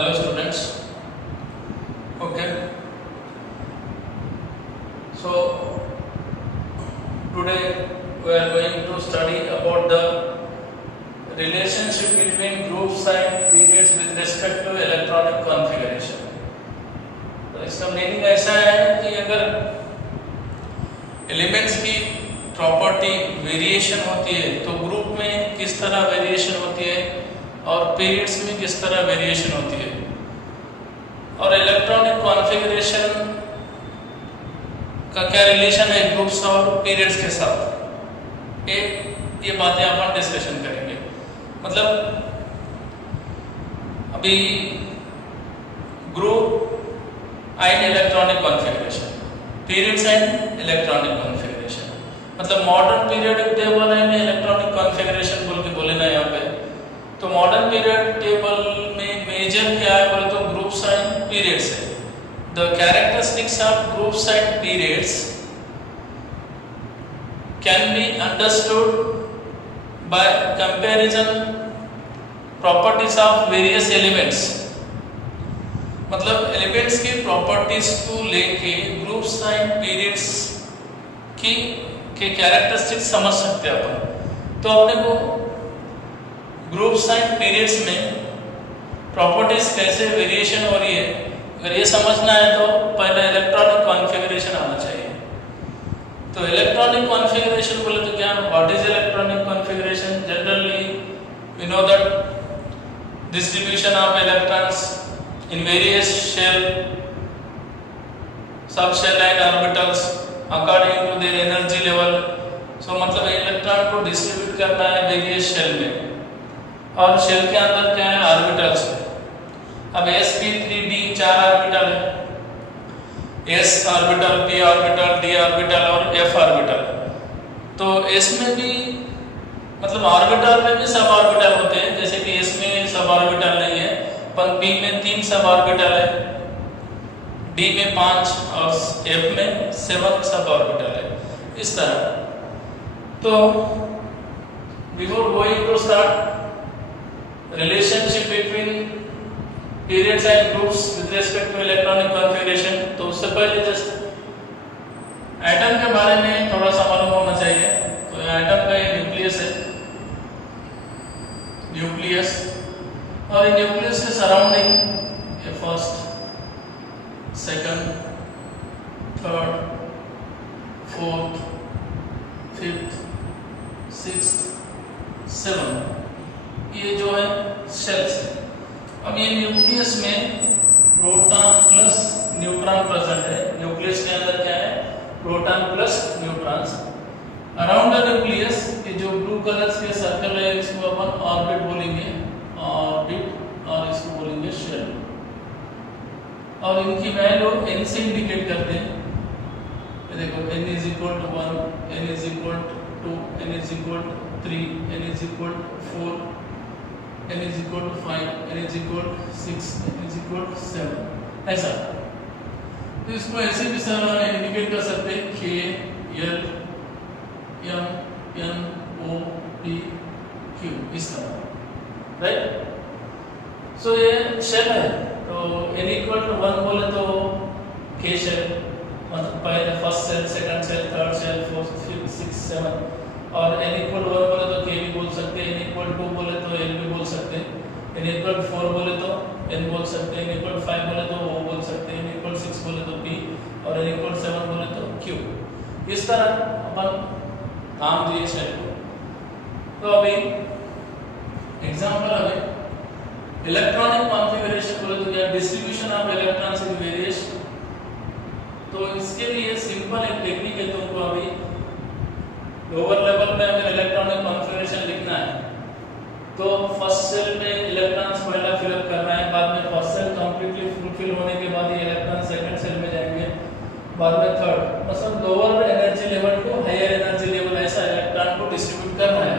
Hello students. Okay. So today we are going to study about the relationship between groups and periods with respect to electronic configuration. तो इसका meaning ऐसा है कि अगर elements की property variation होती है तो ग्रुप में किस तरह वेरिएशन होती है और पीरियड्स में किस तरह वेरिएशन होती है और इलेक्ट्रॉनिक कॉन्फ़िगरेशन का क्या रिलेशन है ग्रुप्स और पीरियड्स के साथ, ये बातें अपन डिस्कशन करेंगे। मतलब अभी group and electronic configuration, periods and electronic configuration, मतलब modern periodic table and electronic configuration बोल के बोले ना यहाँ पे। तो मॉडर्न पीरियड टेबल में मेजर क्या है बोले तो ग्रुप्स एंड पीरियड्स है। The characteristics of groups and periods can be understood by comparison properties of various elements. मतलब एलिमेंट्स की प्रॉपर्टीज को लेके ग्रुप्स एंड पीरियड्स के कैरेक्टरिस्टिक्स समझ सकते हैं अपन। तो अपने को ग्रुप्स एंड पीरियड्स में प्रॉपर्टीज कैसे वेरिएशन हो रही है अगर ये समझना है तो पहले इलेक्ट्रॉनिक कॉन्फ़िगरेशन आना चाहिए। तो इलेक्ट्रॉनिक कॉन्फ़िगरेशन बोले तो क्या, what is electronic configuration? Generally we know that distribution of electrons in various shell, sub shell and orbitals according to their energy level. So मतलब इलेक्ट्रॉन को डिस्ट्रीब्यूट करना है वेरियस शेल में और शेल के अंदर क्या है, ऑर्बिटल्स है। अब sp3d 4 ऑर्बिटल है, s orbital, p orbital, d orbital और f ऑर्बिटल। तो s में भी मतलब ऑर्बिटल में भी सब ऑर्बिटल होते हैं, जैसे कि s में सब ऑर्बिटल नहीं है पर p में 3 सब ऑर्बिटल है, d में 5 और f में 7 सब ऑर्बिटल है, इस तरह। तो before going to start relationship between periods and groups with respect to electronic configuration, तो उससे पहले जस्ट एटम के बारे में थोड़ा सा मालूम होना चाहिए। तो एटम का ये न्यूक्लियस है, न्यूक्लियस, और ये न्यूक्लियस के सराउंडिंग ये first, second, third, fourth, fifth, sixth, seventh, ये जो है शेल्स है। अब ये न्यूक्लियस में प्रोटॉन प्लस न्यूट्रॉन प्रेजेंट है। न्यूक्लियस के अंदर क्या है, proton plus neutrons. Around the nucleus ये जो ब्लू कलर्स के सर्कल है इसको अपन ऑर्बिट बोलेंगे, ऑर्बिट, और इसको बोलेंगे शेल। और इनकी वैल्यू n से इंडिकेट करते हैं। ये देखो n is equal to 1, n is equal to 2, n is equal to 3, n is equal to 4, n is equal to 5, n is equal to 6, n is equal to 7, ऐसा। तो इसको ऐसे भी सर इंडिकेट कर सकते हैं K, L, M, N, O, P, Q, इस तरह, राइट। सो ये शेल है, तो n equal to 1 बोले तो K शेल, मतलब पहले first shell, second shell, third shell, fourth, fifth, six, seven. और n इक्वल 1 बोले तो k भी बोल सकते हैं, n इक्वल 2 बोले तो l भी बोल सकते हैं, n इक्वल 4 बोले तो n बोल सकते हैं, n इक्वल 5 बोले तो o बोल सकते हैं, n इक्वल 6 बोले तो p और n इक्वल 7 बोले तो q। इस तरह अपन नाम दिए शेल को। तो अभी एग्जांपल हमें इलेक्ट्रॉनिक कॉन्फ़िगरेशन बोले तो क्या, distribution of electrons in various. तो इसके लिए सिंपल एक टेक्निक है, तुमको अभी लोअर लेवल में अगर इलेक्ट्रॉनिक कॉन्फ़िगरेशन लिखना है तो फर्स्ट सेल में इलेक्ट्रॉन्स पहला फिलअप करना है, बाद में फर्स्ट सेल कंप्लीटली फुलफिल होने के बाद ये इलेक्ट्रॉन सेकंड सेल में जाएंगे, बाद में थर्ड। मतलब लोअर एनर्जी लेवल को हायर एनर्जी लेवल ऐसा इलेक्ट्रॉन को डिस्ट्रीब्यूट करना है।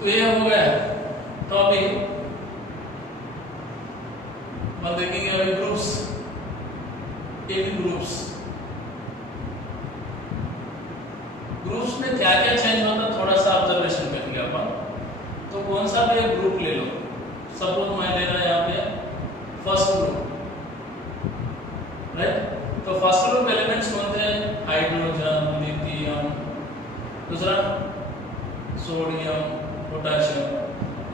तो ये हो गया। तो अभी हम देखेंगे अभी ग्रुप्स, ये भी ग्रुप्स में क्या क्या चेंज होता है थोड़ा सा ऑब्जर्वेशन करेंगे अपन। तो कौन सा भी एक ग्रुप ले लो, सपोज मैं ले रहा यहाँ पे फर्स्ट ग्रुप, राइट। तो फर्स्ट ग्रुप एलिमेंट्स कौन थे? हाइड्रोजन, लिथियम, दूसरा सोडियम, पोटेशियम।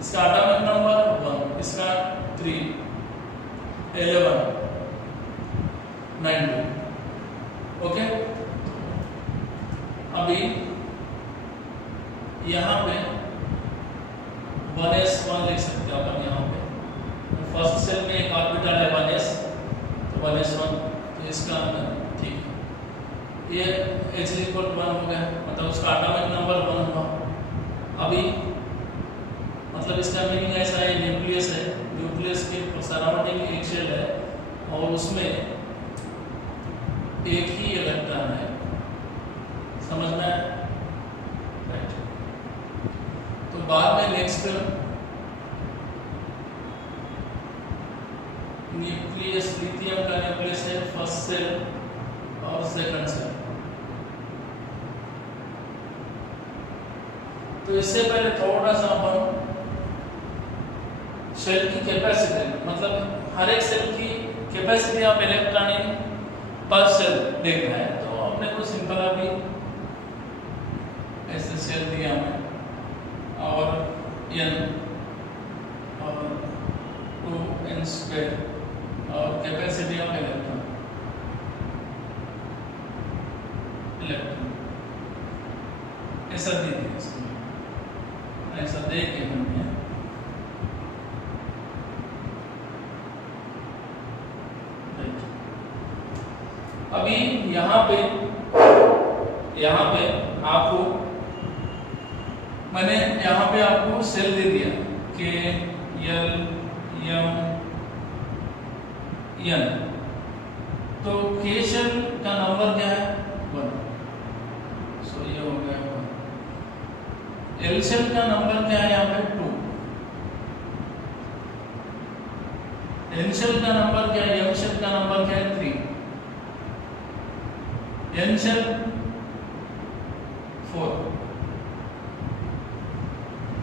इसका एटॉमिक नंबर 1, इसका 3, 11, 9। ओके, अभी यहाँ पे 1s1 लिख सकते हो अपन। यहाँ पे फर्स्ट सेल में एक ऑर्बिटल है 1s, तो 1s1, तो इसका ठीक है, ये H=1 हो गया, मतलब उसका एटॉमिक नंबर 1 हुआ। अभी मतलब इसका मीनिंग ऐसा है, न्यूक्लियस है, न्यूक्लियस के सराउंडिंग एक शेल है और उसमें एक ही इलेक्ट्रॉन है, समझ में आया? राइट। तो बाद में नेक्स्ट न्यूक्लियस, लिथियम का न्यूक्लियस है फर्स्ट सेल और सेकंड सेल। तो इससे पहले थोड़ा सा अपन सेल की कैपेसिटी, मतलब हर एक सेल की कैपेसिटी ऑफ इलेक्ट्रॉन इन पर सेल देखना है। तो अपने को सिंपल अभी ऐसे सेल दिया हमें और n और 2n² और कैपेसिटी ऑफ इलेक्ट्रॉन ऐसा दे दिया, ऐसा दे के हमने अभी यहाँ पे आपको मैंने यहाँ पे आपको सेल दे दिया K L M N। तो K सेल का नंबर क्या है? 1, सो ये हो गया 1। L सेल का नंबर क्या है? यहाँ पे 2। N सेल का नंबर क्या है? M सेल का नंबर क्या है? 3। N shell 4।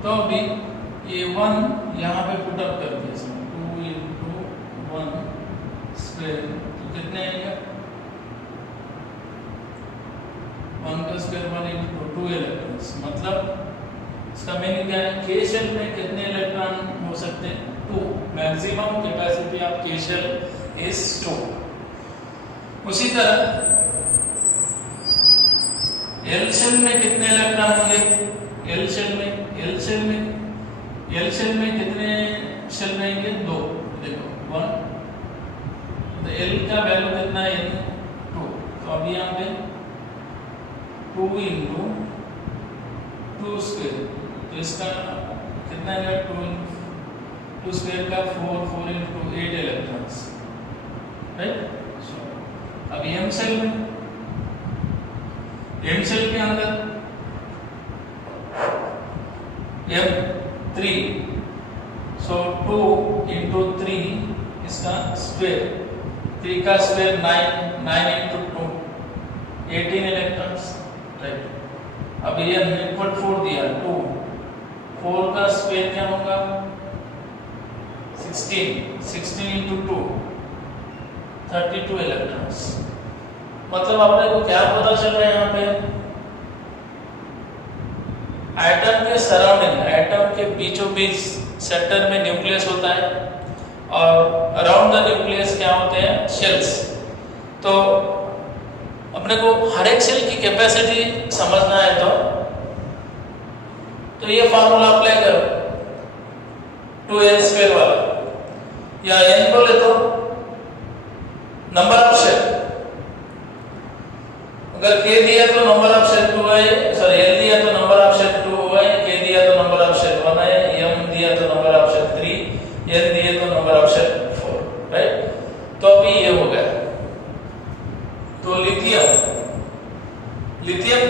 तो अभी ये 1 यहाँ पे पुट अप कर दिया, 2 into 1 स्क्वायर, तो कितने आएगा? 1 का स्क्वायर 1 into 2 इलेक्ट्रॉन्स। मतलब इसका मीनिंग क्या है? K शेल में कितने इलेक्ट्रॉन हो सकते हैं? 2। Maximum capacity of K shell is 2। उसी तरह L शेल में कितने इलेक्ट्रॉन होंगे? L शेल में कितने शेल रहेंगे? 2। देखो 1, तो L का वैल्यू कितना है? 2। तो अभी यहाँ पे 2 into 2 स्क्वायर, तो इसका कितना है? 2 स्क्वायर का 4 into 8 इलेक्ट्रॉन्स, राइट। अभी M सेल के अंदर M3, सो 2 into 3 इसका स्क्वायर, 3 का स्क्वायर 9 into 2 18 इलेक्ट्रॉन्स, राइट। अभी ये इनपुट 4 दिया, 2, 4 का स्क्वायर क्या होगा? 16 into 2 32 इलेक्ट्रॉन्स। मतलब आपने को क्या पता चल रहा है यहाँ पे? एटम के सराउंडिंग, एटम के बीचों बीच सेंटर में न्यूक्लियस होता है और अराउंड द न्यूक्लियस क्या होते हैं? शेल्स। तो अपने को हर एक सेल की कैपेसिटी समझना है, तो ये फार्मूला अप्लाई करो 2n² वाला, या n बोले तो नंबर ऑफ शेल। अगर K दिया तो नंबर ऑफ शेल 2 है, सॉरी L दिया तो नंबर ऑफ शेल 2 है, K दिया तो नंबर ऑफ शेल 1 है, M दिया तो नंबर ऑफ शेल 3, N दिया तो नंबर ऑफ शेल 4, राइट। तो अभी ये हो गया। तो लिथियम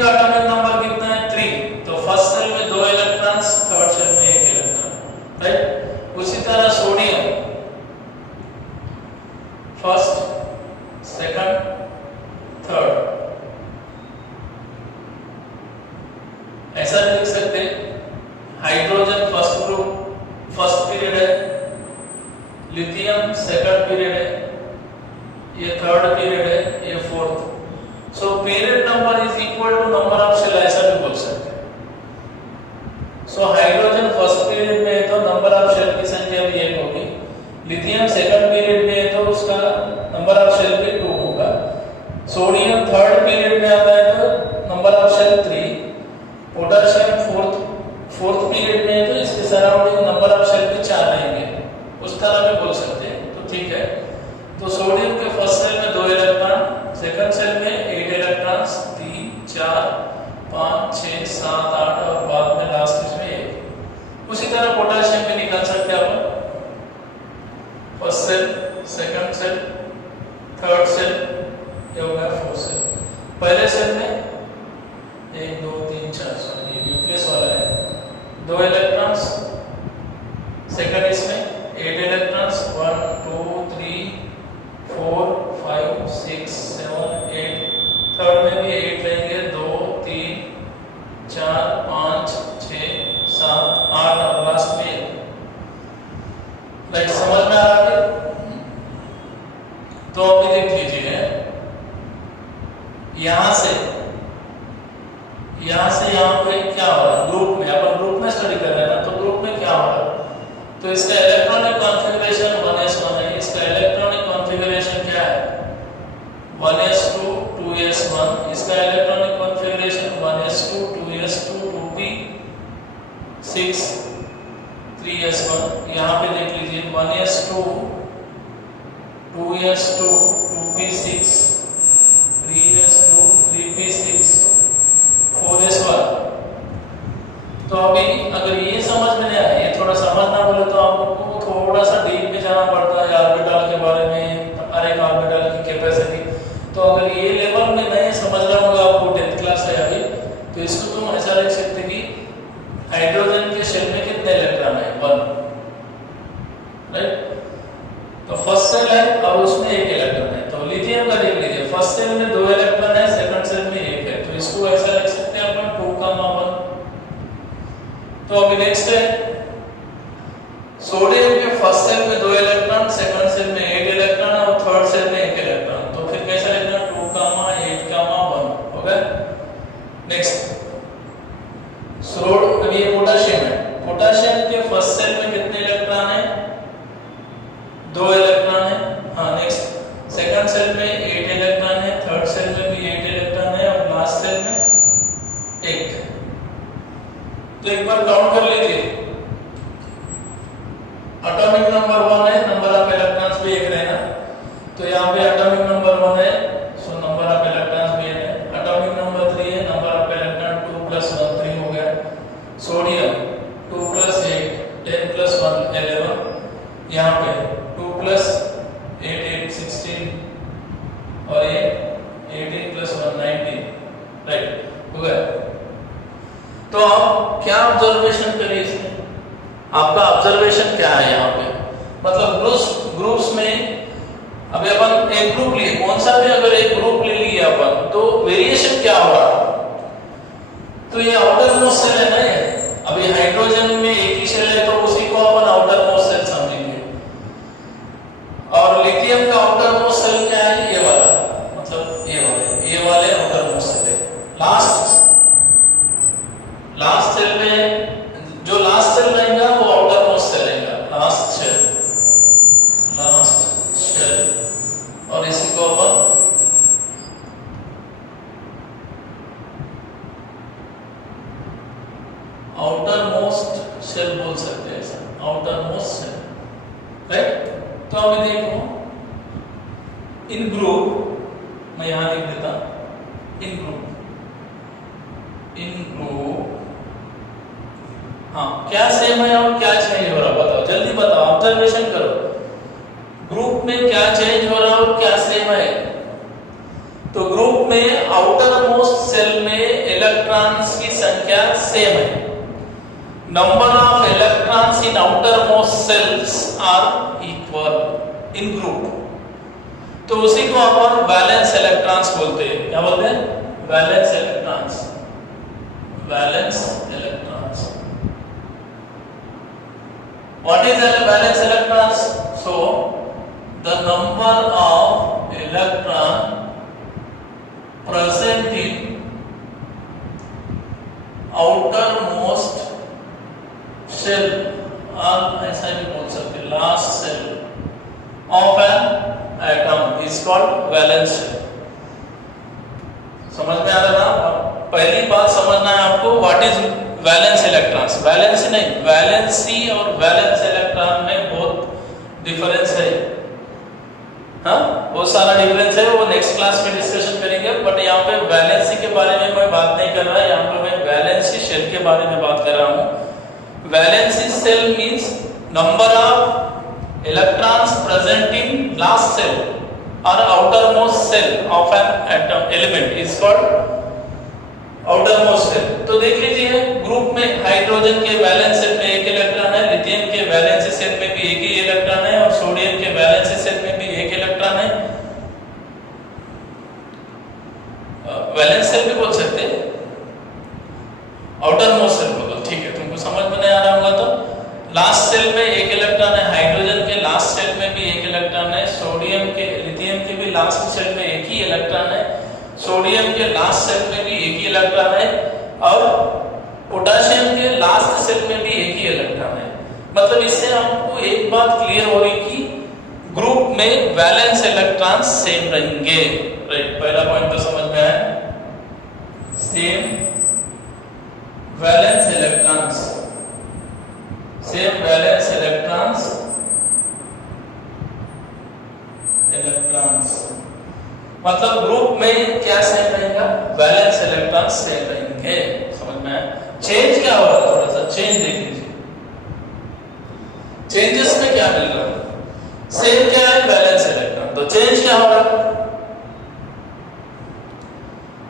का एटॉमिक नंबर कितना है? 3। तो फर्स्ट सेल में 2 इलेक्ट्रॉन्स, थर्ड सेल में 1 इलेक्ट्रॉन, राइट। उसी तरह sodium first, second, third, second period है, ये थर्ड पीरियड है, ये fourth. So period number is equal to number of shell, ऐसा भी बोल सकते हैं। सो हाइड्रोजन फर्स्ट पीरियड में है तो नंबर ऑफ सेल की संख्या भी 1 होगी, लिथियम सेकंड पीरियड में है तो उसका नंबर ऑफ सेल भी 2 होगा, सोडियम थर्ड पीरियड में आता है तो number of shell 3, potassium fourth period में है तो इसके सराउंडिंग नंबर ऑफ सेल भी 4 रहेंगे, उस तरह भी बोल सकते हैं। तो ठीक है, तो सोडियम के फर्स्ट सेल में 2 इलेक्ट्रॉन, सेकंड सेल में 8 इलेक्ट्रॉन्स, 3 4 5 6 7 8 और बाद में लास्ट इसमें 1। उसी तरह पोटेशियम भी निकाल सकते हैं अपन, first shell, second shell, third shell, ये हो गया फोर्थ सेल। पहले सेल में 1 2 3 4, सॉरी ये न्यूक्लियस वाला है, 2 इलेक्ट्रॉन्स, सेकंड इसमें 8 इलेक्ट्रॉन्स, 1 2 3 4 5 6 7 8, थर्ड में भी 8 रहेंगे, 2 3 4 5 6 7 8 और लास्ट में 1। लाइक समझ में आ रहा है? तो अभी देख लीजिए, यहां से यहां पे क्या हो रहा है, ग्रुप में, अपन ग्रुप में स्टडी कर रहे हैं ना, तो ग्रुप में क्या हो रहा है, तो इसका इलेक्ट्रॉनिक कॉन्फ़िगरेशन 1s1 है, इसका इलेक्ट्रॉनिक कॉन्फ़िगरेशन क्या है 1s2 2s1, इसका electronic configuration 1s2 2s2 2p6 3s1। यहाँ पे देख लीजिए 1s2 2s2 2p6 3s2 3p6 4s1। तो अभी अगर ये समझ में नहीं आया, ये थोड़ा समझना बोले तो आपको थोड़ा सा डीप में जाना पड़ता है ऑर्बिटल के बारे में, हर एक ऑर्बिटल की कैपेसिटी। तो अगर ये लेवल में नहीं समझ रहा होगा आपको 10th क्लास है अभी, तो इसको तुम ऐसा लिख सकते कि हाइड्रोजन के शेल में कितने इलेक्ट्रॉन है 1, राइट। तो फर्स्ट सेल है और उसमें 1 इलेक्ट्रॉन है, तो लिथियम का देख लीजिए, फर्स्ट सेल में 2 इलेक्ट्रॉन है, सेकंड सेल में 1 है, तो इसको ऐसा लिख सकते हैं अपन 2,1। तो अभी नेक्स्ट है सोडियम के फर्स्ट सेल में 2 इलेक्ट्रॉन, सेकंड सेल में 8 इलेक्ट्रॉन और थर्ड सेल में 1 इलेक्ट्रॉन, तो फिर कैसा लिखना 2, 8, 1 हो गया। नेक्स्ट अभी ये पोटेशियम है, पोटेशियम के फर्स्ट सेल में कितने इलेक्ट्रॉन है 2 इलेक्ट्रॉन है, हाँ। नेक्स्ट सेकंड सेल में 8 इलेक्ट्रॉन है, थर्ड सेल में भी 8 इलेक्ट्रॉन है और लास्ट सेल में 1। तो एक बार काउंट कर लीजिए, एटॉमिक नंबर 1 है, नंबर ऑफ इलेक्ट्रॉन्स भी 1 रहना, तो यहाँ पे एटॉमिक नंबर 1 है, सो नंबर ऑफ इलेक्ट्रॉन्स भी 1 है। एटॉमिक नंबर 3 है, नंबर ऑफ इलेक्ट्रॉन 2 + 1 3 हो गया। सोडियम 2 + 8 10 + 1 11, यहाँ पे 2 + 8 8 16 और ये 18 + 1 19, राइट हो गया। तो आप क्या ऑब्जर्वेशन करिए इसमें, आपका ऑब्जर्वेशन क्या है यहाँ पे, मतलब ग्रुप्स में अभी अपन एक ग्रुप लिए, कौन सा भी अगर एक ग्रुप ले लिए अपन, तो वेरिएशन क्या हो रहा, तो ये आउटर मोस्ट सेल है ना, ये अभी हाइड्रोजन में एक ही सेल है तो उसी को अपन आउटर मोस्ट सेल समझेंगे, और लिथियम का आउटर मोस्ट सेल क्या है ये वाला, मतलब ये वाले आउटर मोस्ट सेल है। लास्ट सेल में जो लास्ट सेल रहेगा वो आउटर मोस्ट सेल रहेगा, लास्ट सेल, और इसी को अपन आउटर मोस्ट सेल बोल सकते हैं, ऐसा आउटर मोस्ट सेल, राइट। तो अभी देखो इन ग्रुप, मैं यहां लिख देता इन ग्रुप, हाँ क्या सेम है और क्या चेंज हो रहा, बताओ जल्दी बताओ, ऑब्जर्वेशन करो, ग्रुप में क्या चेंज हो रहा और क्या सेम है। तो ग्रुप में आउटर मोस्ट सेल में इलेक्ट्रॉन्स की संख्या सेम है, number of electrons in outermost shells are equal in group, तो उसी को अपन वैलेंस इलेक्ट्रॉन्स बोलते हैं। क्या बोलते हैं? Valence electrons, valence electrons. What is a valence electrons? So the number of electron present in outermost shell, और ऐसा भी बोल सकते last shell of an atom is called valence shell. समझ में आ रहा ना? पहली बात समझना है आपको, what is valence electrons. Valence नहीं, वैलेंसी और वैलेंस इलेक्ट्रॉन में बहुत डिफरेंस है। हाँ, बहुत सारा डिफरेंस है, वो नेक्स्ट क्लास में डिस्कशन करेंगे। बट यहाँ पे वैलेंसी के बारे में मैं बात नहीं कर रहा, यहाँ पे मैं वैलेंसी शेल के बारे में बात कर रहा हूँ। Valency shell means number of electrons present in last shell और outermost shell of an atom element is called outermost shell. तो देख लीजिए, ग्रुप में हाइड्रोजन के वैलेंस सेल में एक इलेक्ट्रॉन है, लिथियम के वैलेंसी सेल में भी एक ही इलेक्ट्रॉन है, और सोडियम के वैलेंसी सेल में भी एक इलेक्ट्रॉन है। वैलेंस सेल भी बोल सकते हैं, आउटरमोस्ट सेल बोलो, ठीक है। तुमको समझ में नहीं आ रहा होगा तो लास्ट सेल में एक इलेक्ट्रॉन है, हाइड्रोजन के लास्ट सेल में भी एक इलेक्ट्रॉन है, सोडियम के लिथियम के भी लास्ट सेल में एक ही इलेक्ट्रॉन है, सोडियम के लास्ट सेल में भी एक ही इलेक्ट्रॉन है, और पोटेशियम के लास्ट सेल में भी एक ही इलेक्ट्रॉन है। मतलब इससे आपको एक बात क्लियर हो रही कि ग्रुप में वैलेंस इलेक्ट्रॉन सेम रहेंगे। राइट, पहला पॉइंट तो समझ में आया। Same valence electrons, same valence electrons मतलब ग्रुप में क्या सेम रहेगा, वैलेंस इलेक्ट्रॉन सेम रहेंगे। समझ में आया? चेंज क्या हो रहा है, थोड़ा सा चेंज देख लीजिए। चेंजेस में क्या मिल रहा है, सेम क्या है वैलेंस इलेक्ट्रॉन, तो चेंज क्या हो रहा है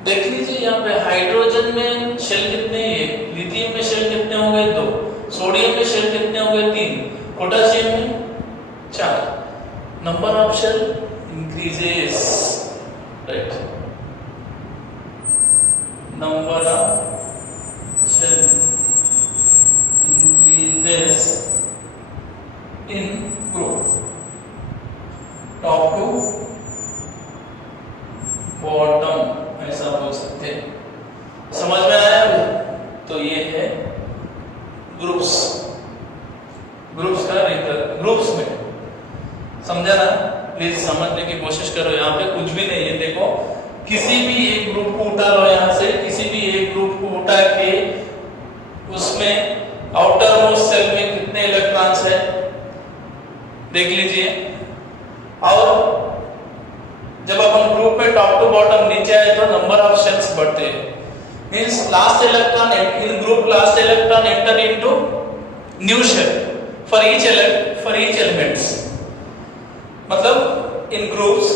देख लीजिए। यहाँ पे हाइड्रोजन में शेल कितने हैं, लिथियम में शेल कितने हो गए 2, सोडियम में शेल कितने हो गए 3, पोटेशियम में 4। Number of shell increases, right? Number of shell increases in group, top to bottom, ऐसा बोल सकते हैं। समझ में आया? तो ये है ग्रुप्स, ग्रुप्स का ग्रुप्स में समझा ना? प्लीज समझने की कोशिश करो। यहाँ पे कुछ भी नहीं है, देखो किसी भी एक ग्रुप को उठा लो, यहाँ से किसी भी एक ग्रुप को उठा के उसमें आउटर मोस्ट सेल में कितने इलेक्ट्रॉन्स है देख लीजिए। और जब अपन ग्रुप में टॉप टू बॉटम नीचे आए तो नंबर ऑफ शेल्स बढ़ते हैं। Means last electron in group, last electron enter into new shell for each elements. मतलब in groups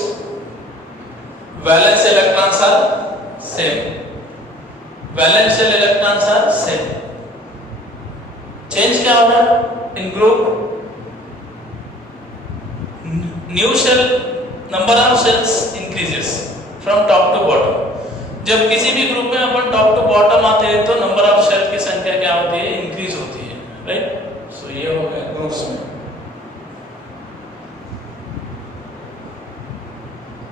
valence electrons are same, valence shell electrons are same. Change क्या हो रहा है in group, new shell number of shells increases from top to bottom. जब किसी भी group में अपन top to bottom आते हैं तो नंबर ऑफ शेल की संख्या क्या होती है, इंक्रीज होती है। राइट, सो ये हो गया ग्रुप्स में।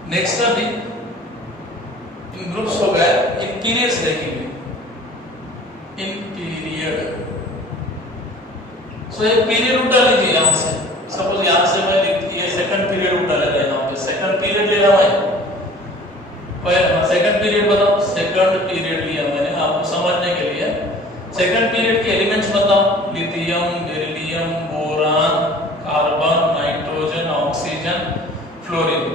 नेक्स्ट अभी इन ग्रुप्स हो गया, इन पीरियड्स देखेंगे। इन पीरियड, सो एक पीरियड उठा लीजिए यहाँ से। सपोज यहाँ से मैं ये सेकंड पीरियड उठा लेते हैं, यहाँ पे सेकंड पीरियड ले रहा हूँ। सेकंड पीरियड बताओ, सेकंड पीरियड लिया मैंने आपको समझने के लिए। सेकंड पीरियड के एलिमेंट्स बताओ, lithium, beryllium, boron, carbon, nitrogen, oxygen, fluorine,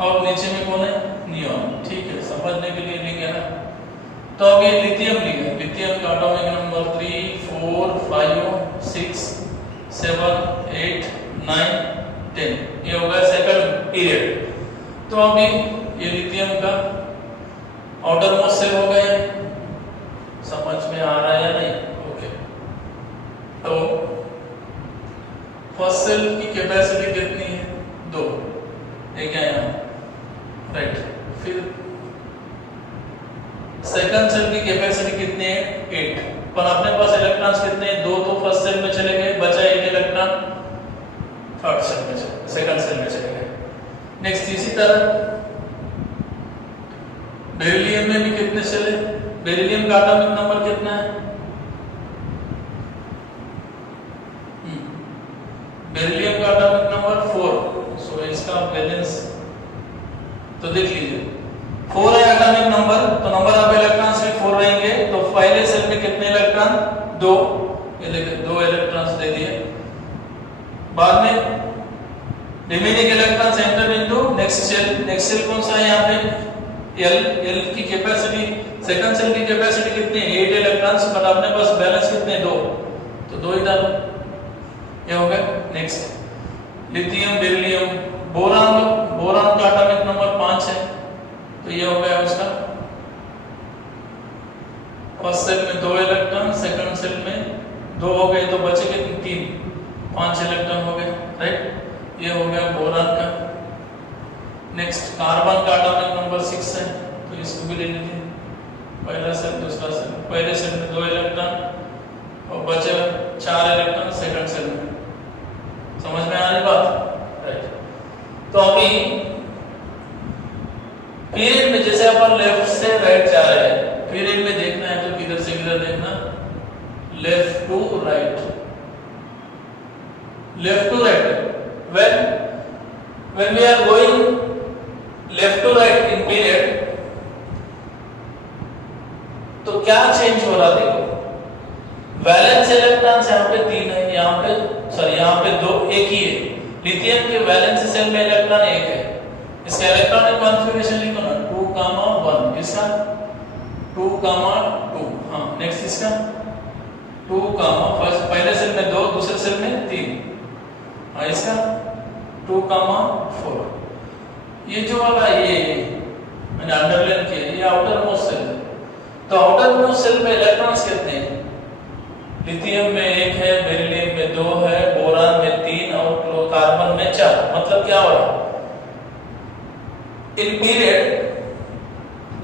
और नीचे में कौन है, नियॉन। ठीक है, समझने के लिए लिखा ना। तो अब ये लिथियम लिखा, लिथियम का एटॉमिक नंबर 3, 4, 5, 6, 7, 8, 9, 10। ये हो गया सेकंड पीरियड। तो अभी ये लिथियम का आउटर मोस्ट सेल हो गया, समझ में आ रहा है या नहीं? ओके, तो फर्स्ट सेल की कैपेसिटी कितनी है, 2, एक है यहाँ। राइट, फिर सेकंड सेल की कैपेसिटी कितनी है, 8। पर अपने पास इलेक्ट्रॉन्स कितने हैं, 2 तो फर्स्ट सेल में चले गए, बचा एक इलेक्ट्रॉन थर्ड सेल में चले। नेक्स्ट इसी तरह बेरिलियम में भी कितने सेल है? बेरिलियम का एटॉमिक नंबर कितना है? बेरिलियम का एटॉमिक नंबर 4। सो इसका बैलेंस तो देख लीजिए 4 है एटॉमिक नंबर, तो नंबर ऑफ इलेक्ट्रॉन्स भी 4 रहेंगे। तो पहले सेल में कितने इलेक्ट्रॉन? 2। ये देखिए 2 इलेक्ट्रॉन्स दे दिए। बाद में remaining electrons enter into next shell. Next shell कौन सा है यहाँ पे? एल की कैपेसिटी, सेकंड सेल की कैपेसिटी कितनी है? 8 इलेक्ट्रॉन्स, बट अपने पास बैलेंस कितने? 2, तो 2 ही डालो। ये हो गया। Next lithium, beryllium, boron. Boron का एटॉमिक नंबर 5 है, तो ये हो गया उसका। फर्स्ट सेल में 2 इलेक्ट्रॉन, सेकंड सेल में 2 हो गए, तो बचे कितने? 3, 5 इलेक्ट्रॉन हो गए, राइट। ये हो गया बोरान का। नेक्स्ट कार्बन का एटॉमिक नंबर 6 है, तो इसको भी ले लीजिए। पहला सेल, दूसरा सेल। पहले सेल में 2 इलेक्ट्रॉन और बचे 4 इलेक्ट्रॉन सेकंड सेल में। समझ में आ रही बात? राइट। तो अभी पीरियड में जैसे अपन लेफ्ट से राइट जा रहे हैं, पीरियड में देखना है तो किधर से किधर देखना? Left to right, left to right. when we are going left to right in period, तो क्या चेंज हो रहा? देखो वैलेंस इलेक्ट्रॉन्स यहाँ पे 3 है, यहाँ पे दो, एक ही है। लिथियम के वैलेंस सेल में इलेक्ट्रॉन 1 है। इसका इलेक्ट्रॉनिक कॉन्फ़िगरेशन लिखो ना, 2, 1। इसका 2, 2। हाँ, नेक्स्ट इसका 2, फर्स्ट पहले सेल में 2, दूसरे सेल में 3। हाँ, इसका 2, 4। ये जो वाला ये मैंने अंडरलाइन किया, ये आउटर मोस्ट सेल है। तो आउटर मोस्ट सेल में इलेक्ट्रॉन्स कितने हैं? लिथियम में 1 है, बेरिलियम में 2 है, बोरान में 3 और कार्बन में 4। मतलब क्या हो रहा? In period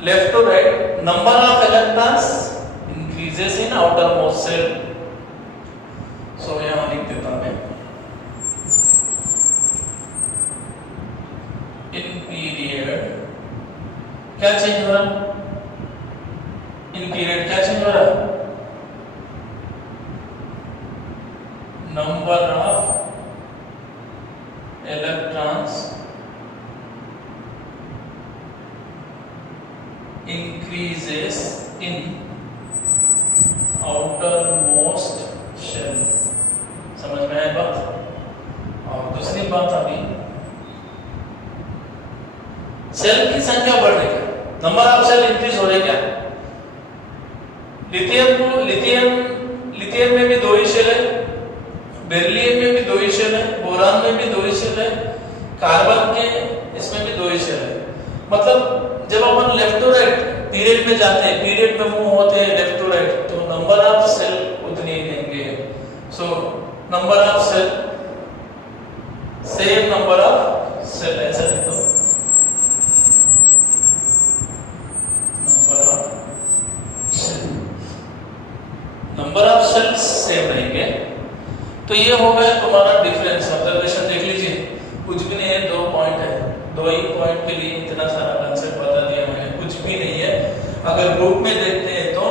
left to right, number of electrons increases in outermost shell. So यहां लिख देता हूं मैं, इन पीरियड क्या चेंज हो रहा? इन पीरियड क्या चेंज हो रहा? Number of electrons increases in outermost shell। समझ में आया बात? और दूसरी बात, अभी सेल की संख्या बढ़ रही है, नंबर ऑफ सेल इंक्रीज हो रही है क्या? लिथियम में भी 2 ही शेल है, बेरिलियम में भी 2 ही शेल है, बोरान में भी 2 ही शेल है, कार्बन के इसमें भी 2 ही शेल है। मतलब जब अपन लेफ्ट टू राइट पीरियड में जाते हैं, पीरियड में मूव होते हैं लेफ्ट टू राइट, तो नंबर ऑफ सेल उतनी ही देंगे। So number of shell, same number of shell, ऐसा लिखो, नंबर ऑफ सेल्स सेम रहेंगे। तो ये हो गया तुम्हारा डिफरेंस। ऑब्जर्वेशन देख लीजिए, कुछ भी नहीं है, 2 पॉइंट है, 2 ही पॉइंट के लिए इतना सारा कंसेप्ट बता दिया मैंने, कुछ भी नहीं है। अगर ग्रुप में देखते हैं तो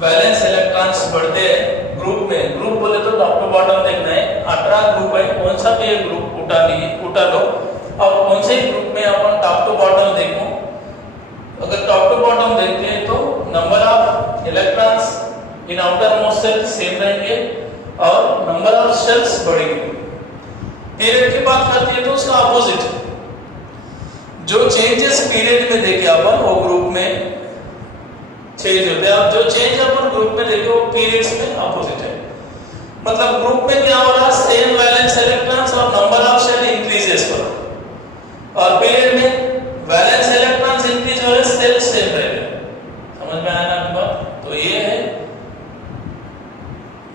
वैलेंस इलेक्ट्रॉन्स बढ़ते हैं ग्रुप में। ग्रुप बोले तो टॉप टू बॉटम देखना है, 18 ग्रुप है, कौन सा भी ग्रुप उठा लो, और कौन से ग्रुप में अपन टॉप टू बॉटम देखो। अगर टॉप टू बॉटम देखते हैं तो number of electrons in outermost shell same रहेंगे और नंबर ऑफ सेल्स बढ़ेंगे। पीरियड की बात करते हैं तो उसका अपोजिट, जो चेंजेस पीरियड में देखे अपन वो ग्रुप में चेंज होते हैं, जो चेंज अपन ग्रुप में देखे वो पीरियड्स में अपोजिट है। मतलब ग्रुप में क्या हो रहा? सेम वैलेंस इलेक्ट्रॉन्स और नंबर ऑफ सेल इंक्रीजेस हो रहा, और पीरियड में वैलेंस इलेक्ट्रॉन्स इंक्रीज हो रहे, सेल सेम रह रहे। समझ में आया ना बात? तो ये है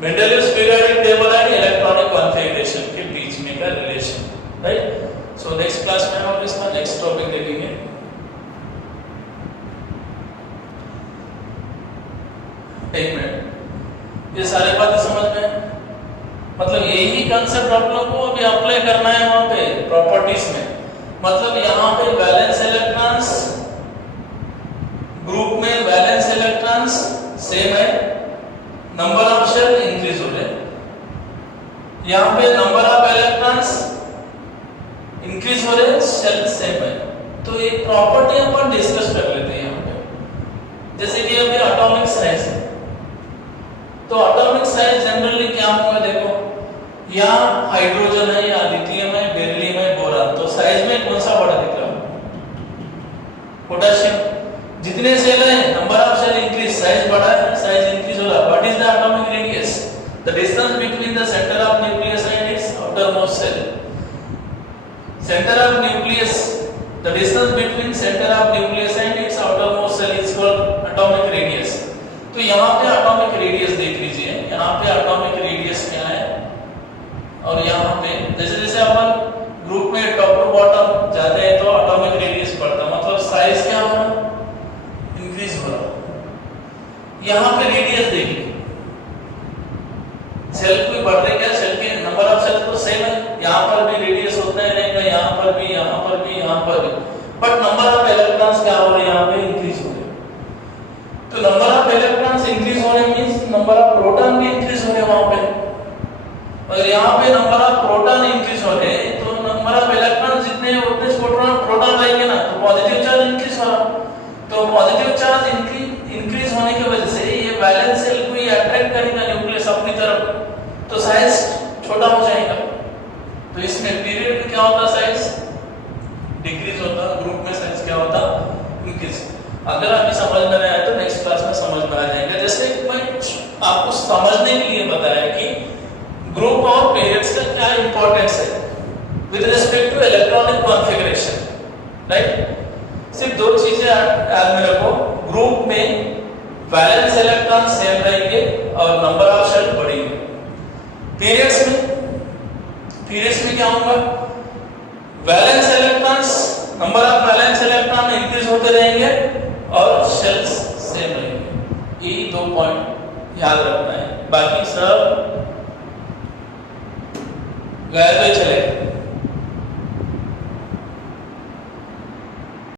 Mendeleev's periodic table and electronic configuration के बीच में का relation, right. So next class में हम इसका नेक्स्ट टॉपिक देखेंगे। एक मिनट, ये सारे बातें समझ में? मतलब यही कंसेप्ट आप लोगों को अभी अप्लाई करना है वहां पे प्रॉपर्टीज में। मतलब यहाँ पे वैलेंस इलेक्ट्रॉन्स ग्रुप में वैलेंस इलेक्ट्रॉन्स सेम है, नंबर ऑफ शेल इंक्रीज हो रहे हैं। यहाँ पे नंबर ऑफ इलेक्ट्रॉन्स इंक्रीज हो रहे हैं, शेल सेम है। तो एक प्रॉपर्टी अपन डिस्कस कर लेते हैं यहाँ पे, जैसे कि अभी एटॉमिक साइज है, तो एटॉमिक साइज जनरली क्या होगा, देखो यहाँ हाइड्रोजन है, या लिथियम है, बेरिलियम है, बोरान, तो साइज में कौन सा बड़ा दिख रहा है? पोटेशियम। जितने सेल है number of shell increase, size बड़ा है, साइज इंक्रीज हो रहा है। What is the atomic radius? The distance between the centre of nucleus and its outermost shell. Centre of nucleus, the distance between centre of nucleus and its outermost shell is called atomic radius. तो यहाँ पे atomic radius देख लीजिए, यहाँ पे atomic radius क्या है, और यहाँ पे जैसे जैसे अपन ग्रुप में टॉप टू बॉटम जाते हैं तो एटॉमिक रेडियस बढ़ता है, मतलब साइज क्या हो रहा, इंक्रीज हो रहा। यहाँ पे रेडियस देखिए, सेल कोई बढ़ रहे क्या, सेल के नंबर ऑफ सेल तो सेम है, यहाँ पर भी रेडियस होता है रहेगा, यहाँ पर भी, यहाँ पर भी, यहाँ पर भी, बट नंबर ऑफ इलेक्ट्रॉन्स क्या हो रहे हैं, यहाँ पे इंक्रीज हो रहे। तो नंबर ऑफ इलेक्ट्रॉन्स इंक्रीज हो रहे मींस नंबर ऑफ प्रोटॉन भी इंक्रीज हो रहे वहां पे। अगर यहाँ पे नंबर ऑफ प्रोटॉन इंक्रीज हो रहे तो नंबर ऑफ इलेक्ट्रॉन जितने उतने प्रोटॉन रहेंगे ना, तो पॉजिटिव चार्ज इंक्रीज हो रहा। तो पॉजिटिव चार्ज इंक्रीज होने की वजह से ये वैलेंस सेल को ये अट्रैक्ट करेगा न्यूक्लियस अपनी तरफ, तो साइज छोटा हो जाएगा। तो इसमें पीरियड में क्या होता, साइज डिक्रीज होता, ग्रुप में साइज क्या होता, इंक्रीज। अगर अभी समझ में आया तो नेक्स्ट क्लास में समझ में आ जाएगा। जैसे मैं आपको समझने के लिए बताया कि ग्रुप और पीरियड्स का क्या इंपॉर्टेंस है with respect to electronic configuration, right. सिर्फ दो चीजें याद में रखो, ग्रुप में वैलेंस इलेक्ट्रॉन सेम रहेंगे और नंबर ऑफ शेल बढ़ेंगे। पीरियड्स में क्या होगा, valence electrons, number of valence electron increase होते रहेंगे और शेल्स सेम रहेंगे। ये दो पॉइंट याद रखना है, बाकी सब गए तो चले।